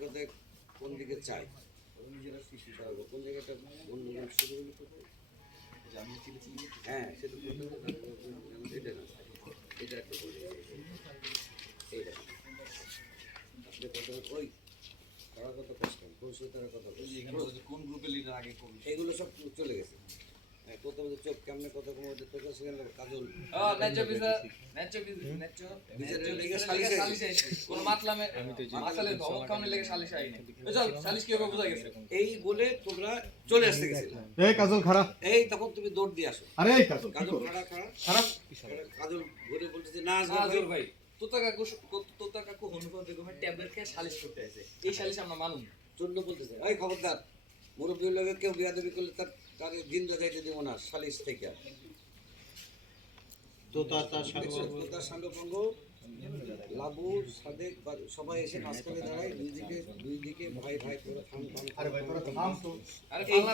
কথা কোন দিকে চায় তারপর কোন জায়গাটা গন্ডগোল শুরু হলো কোথায়? হ্যাঁ সেটা। এটা না এটা একটা বলি। এইটা আপনি কথা ওই তারা কষ্ট তারা কোন লিডার আগে এগুলো সব চলে গেছে হ্যাঁ, প্রথমে তো চোখ কেমনে কথা কমে ওদের তোকে সেখানে কাজল। ন্যায্য বিচার ন্যায্য ন্যায্য বিচারের লেগে সালিশ আইছে। কোন মাতলামে মাতালে ধমক খাওয়ানোর লেগে সালিশ আইনি চল সালিশ কি হবে বোঝা গেছে? এই বলে তোমরা চলে আসতে গেছিলে। এই কাজল খারাপ এই তখন তুমি দৌড় দিয়ে আসো। আরে এই কাজল কাজল খাড়া খাড়া। খারাপ কাজল ঘুরে বলতেছে না না ভাই। তোতা কাকু তোতা কাকু হনুমান বেগমের ট্যাবলেট খেয়ে সালিশ করতে আছে এই সালিশ আমরা মানুন চূর্ণ বলতেছে এই খবরদার মুরব্বীর লোকে কেউ বিয়াদবি করলে তার তাকে জিন্দা যাইতে দিব না সালিশ থেকে। তো তার লাবু সাদেক সবাই এসে মাঝখানে দাঁড়ায় দুই দিকে দুই দিকে ভাই ভাই করে থাম থাম